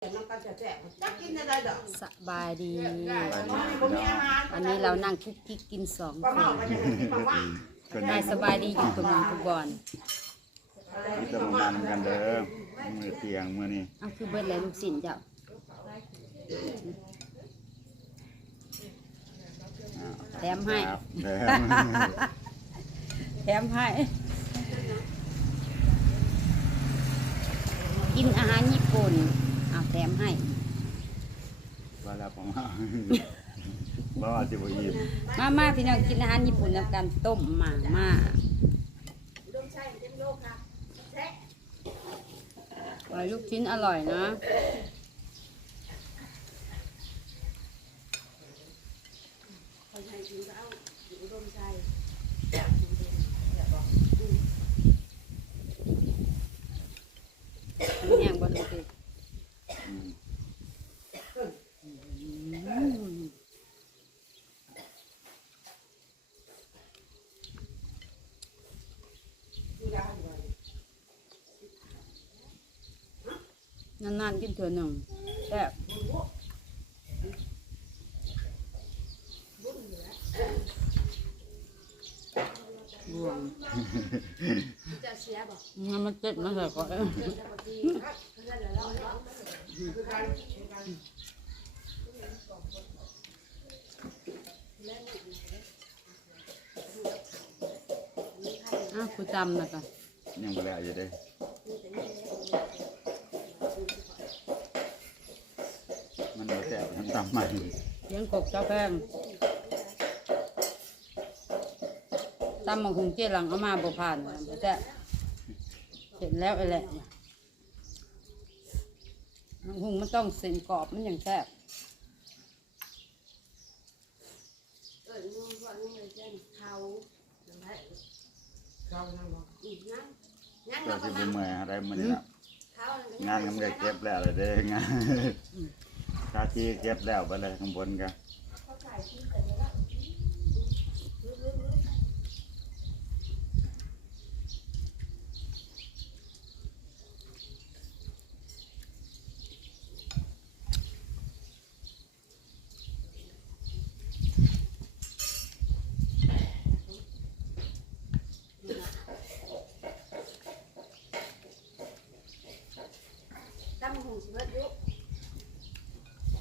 เดี๋ยวน้องก็จะแจกจักกินได้ดอกสบายดีเพราะมันบ่มีอาหารอันนี้เรานั่งคุกกิ๊กกินสองปลาคเมานก็จะกินมาม่านายสบายดีอยู่กับเมืองกุบอนจะมามันกันเด้อมือเตียงมือนี่เอาคือเบิดแล้วลูกศิลเจ้าแถมให้ ครับแถมแถมให้ กินอาหารญี่ปุ่น เอาแถมให้ ว่าแล้วผมว่าบ่ว่าสิบ่ยิ้มมามาพี่น้องกินอาหารญี่ปุ่นนำกันต้มหม่าม่าอร่อยลูกชิ้นอร่อยนะ มันแห้งบนลูกอีก อืม นานๆกินเถื่อหนึ่งแซ่บบวงมันมันเจ็บมันใส่ก่อนเอออ้าวกูจำนะกันยังบ่แล้อยู่ด้มัน บ่แซ่บมันตำใหม่เลี้ยงกบเจ้าแพงตำมังคงเจี๊ยหลังเอามาบ่ผ่านนะบ่แซ่บเสร็จแล้วไอ้แหละมังคงมันต้องเส้นกรอบมันอย่างแซ่บเจ้าสิบ่เมื่อยอะไรมื้อนี้ล่ะงานก็มันก็เก็บแล้วเลยเด้องาน ชาชีเก็บแล้วไปเลยข้างบนกันตั้มหงสิเบิดยุ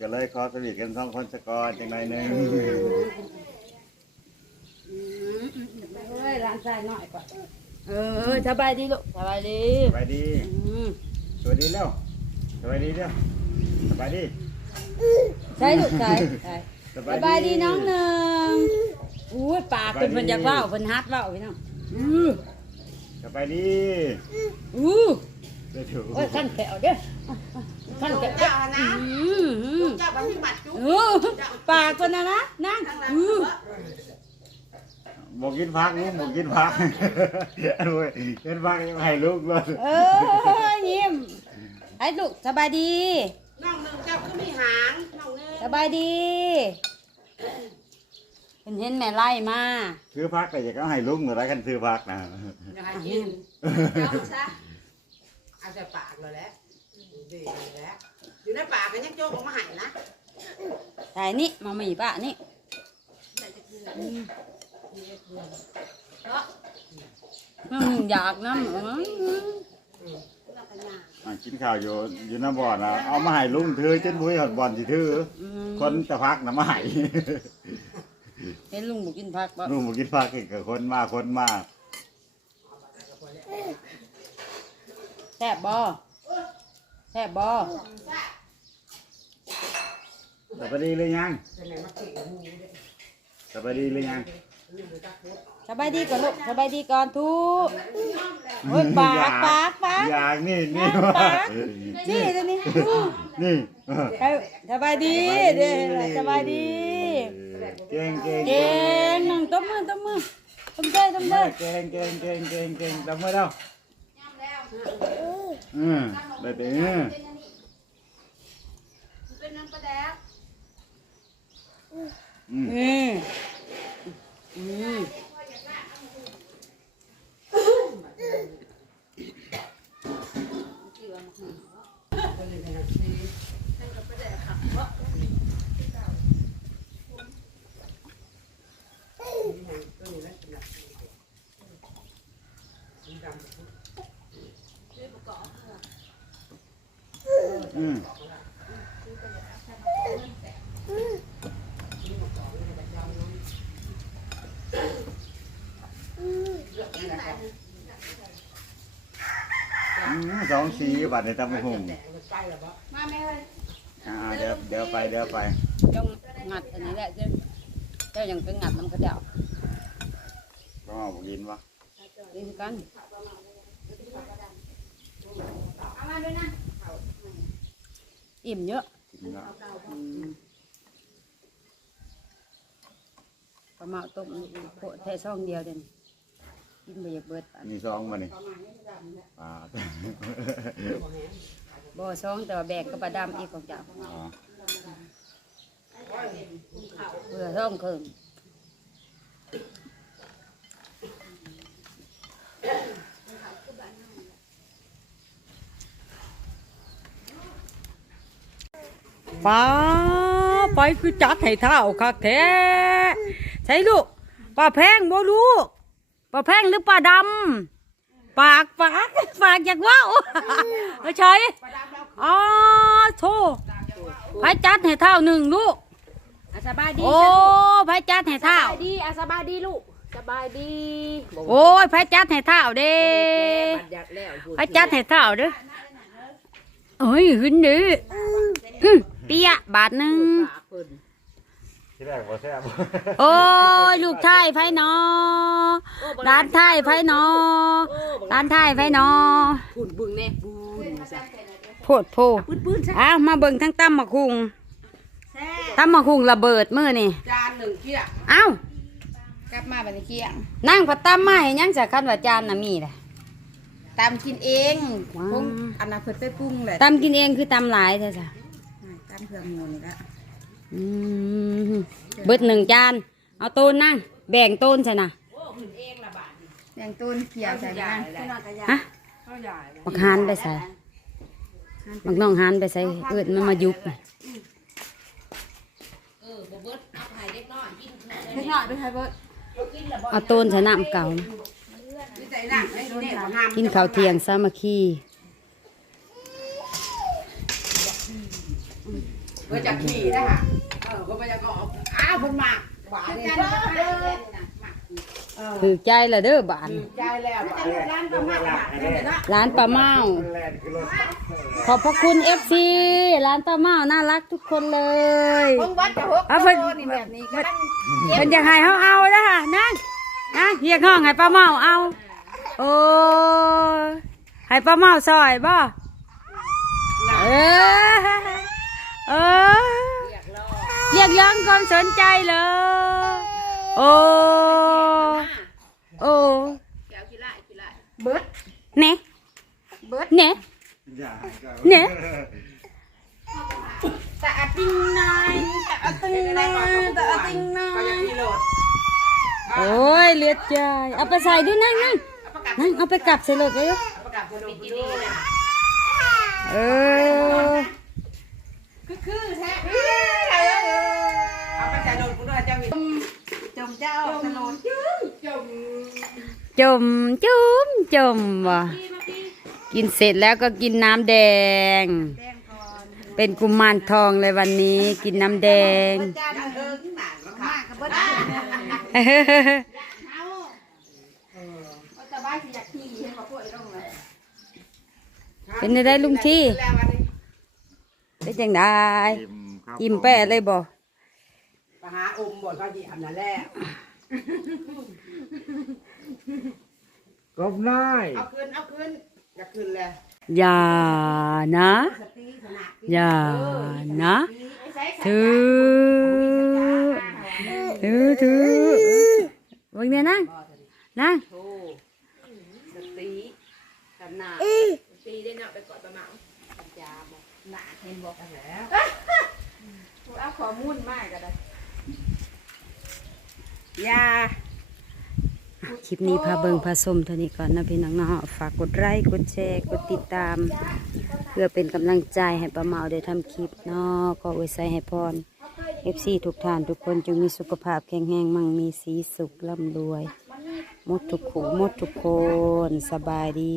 ก็เลยขอสวีทกันสองคนสกอนจังไดหนึงเฮ้ยร้านชายหน่อยก่อนเออสบายดีลูกสบายดีสบายดีอืมสวัสดีเร็วสวัสดีเร็วสบายดีใช่ลูกใช่ใช่สบายดีน้องหนึ่งอุ้ยปากเป็นเพิ่นอยากเว้าเพิ่นฮัดเว้าพี่น้องอือสบายดีอู้เด้อถูกโอ้ยขั้นแขวเด้อ ขั้นแขวเด้อเจ้านะอืมอืมเจ้าบังบัตรจุ๊บเออปากเพิ่นน่ะนะนั่งทั้งนั้นอือบอกกินพักนี่บอกกินพักโอ้ยกินพักนี่ให้ลูกเลยเออยิ้มไอ้ลูกสบายดีน้องหนึ่งเจ้าก็มีหางน้องหนึ่งสบายดีเห็นเห็นแม่ไล่มาซื้อพักแต่อยากเอาให้ลูกเหมือนไรกันซื้อพักนะอยากให้กินเอาซะเอาแต่ปากเลยแหละ ดีแล้วอยู่ในปากก็ยังโจกออกมาใหายนะใส่นี่มามีป้านี่ใส่จะเกลือมึงอยากน้ำเหรอเรากันยาอะกินข้าวอยู่อยู่น้ำบ่อนะเอามาให้ลุงถือจนบุ้ยหอดบ่อนสิถือ อืมคนตะพักนะมาให้ เห็นลุงบอกกินผักบ่ลุงบอกกินพักอีกกับคนมาคนมาแซ่บบ่ แซ่บบ่แต่พอดีเลยยังจะไหนมาเกี่ยวหูเนี่ยสบายดีหรือยังสบายดีก่อนลูกสบายดีก่อนทุกโอ้ยปากปากปากอยากนี่นี่ปากนี่ตัวนี้นี่สบายดีเด้อสบายดีเก่งเก่งเก่งนั่งตบมือตบมือตบได้ตบได้เก่งเก่งเก่งเก่งเก่งทำไมเล่า อืมไปไปเออเป็นน้ำปลาแดกอืมอืมอืม อืมอืมสองสีบัตรในตำหุ่งมาแม่เลยอ่าเดี๋ยวเดี๋ยวไปเดี๋ยวไปจ้องงัดอันนี้แหละเจ้าเจ้ายังเป็นงัดน้ำกระเดาก็เอากินวะดีกันเอามาด้วยนะ อิ่มเยอะกินแล้วประมาณต้มโปะแท่ช่องเดียวเด่นกินไปอยากเบิดอันมีซองมานี่ปลาบ่ซองแต่ว่าแบกก็ปลาดำอีกของเจ้าอ๋อเพื่อช่องเคิง ป้าไปคือจัดให้เท่าคักแท้ใช่ลูกป้าแพงบ่ลูกป้าแพงหรือป้าดำปากปากปากอยากว่าวเออใช่อ๋อโธ่ไปจัดให้เท่าหนึ่งลูกสบายดีโอ้ไปจัดให้เท่าสบายดีอะสบายดีลูกสบายดี โอ้ยไปจัดให้เท่าเด้บัดยัดแล้วไปจัดให้เท่าเด้อเอ้ยหึนดิอื้อ เปียะบาทหนึ่งปากเพิ่นที่แรกว่าแซ่บโอ้ยลูกชายไผนอร้านไทยไผนอร้านไทยไผนอพุ่นบึงแน่บุญซะโพดโพอ้าวมาเบิ่งทั้งตั้มมะคุงตั้มมะคุงระเบิดมื้อนี่จานหนึ่งเกี้ยเอ้าวกลับมาบัดนี้เกี้ยงนั่งผัดตั้มมาให้ยังจะคันว่าจานน่ะมีแหละ ตามกินเองว้าวปรุงอันนั้นเพิ่นไปปรุงแหละตำกินเองคือตำหลายเถอะจ้ะ ตามเครื่องมูนี่ละอืมเบิดหนึ่งจาน เอาโต้นนั่งแบ่งโต้นใช่นะแดงต้นเขียวใส่กันฮะบักฮานไปใส่บักน้องฮานไปใส่เอิดมันมายุบเล็กน้อยไปไทยเบิดเอาโต้นใส่น้ำเก่านี่ใจหนักไอ้เนี่ยของห้ามกินข้าวเที่ยงสามัคคี เพื่อจะขี่นะฮะเออก็ไปจะออกอ้าวคนมากหวานนี่ถือใจละเด้อบาน ใจแล้วหวานร้านก็มากหวานเลยนะร้านป้าเมาขอบพระคุณเอฟซีร้านป้าเมาน่ารักทุกคนเลยเพิ่งวัดจะหกเอาเพิ่นโตนี่แบบนี้ก็เพิ่นอยากให้เขาเอาแล้วค่ะนั่งนั่งเรียกห้องให้ป้าเมาเอาโอ้ยให้ป้าเมาซอยบ่เออ เออเรียกร้องความสนใจเลยโอ้โอ้แก้วขี้ไล่ขี้ไล่เน่เน่เน่แต่อาติ้งนายแต่อาติ้งนายแต่อาติ้งนายก็จะขี่รถโอ้ยเลือดใจเอาไปใส่ด้วยนั่งนั่งนั่งเอาไปกลับใส่รถไปเลยประกาศคนดีดีนะเออคือแท้ เอาไปใส่รถกูด้วยเจ้ามี จมเจ้าถนนจมจุ้มจมว่ะกินเสร็จแล้วก็กินน้ำแดง เป็นกุมารทองเลยวันนี้ กินน้ำแดงจานเอิงหนังมาค่ะกับเบิดเอาแต่บ้านสิอยากขี่ให้เขาปวดลงเลยเป็นได้ลุงที่แล้ววันนี้เป็นจังได้อิ่มครับอิ่มแปะเลยบ่ไปหาอมบ่เขาเหยียบนั่นแหละ กบน้อยเอาคืนเอาคืนอย่าคืนเลยอย่านะ สติสนะอย่านะไม่ใช่ค่ะถือ ถือถือวันนี้นั่งบ่เถอะนี่นั่งโธ่สติสนะตีได้เนาะไปกอดประมาณปัญญาบ่หนาเห็นบอกกันแล้วเอาข้อมูลมากกันเล ยาคลิปนี้พาเบิงพาชมเท่านี้ก่อนนะพี่น้องเนาะฝากกดไลค์กดแชร์กดติดตาม เพื่อเป็นกำลังใจให้ป้าเมาได้ทำคลิปเนาะก็อวยใส่ให้พร FC ทุกท่านทุกคนจงมีสุขภาพแข็งแรงมั่งมีสีสุขร่ำรวย หมดทุกขู่หมดทุกคน สบายดี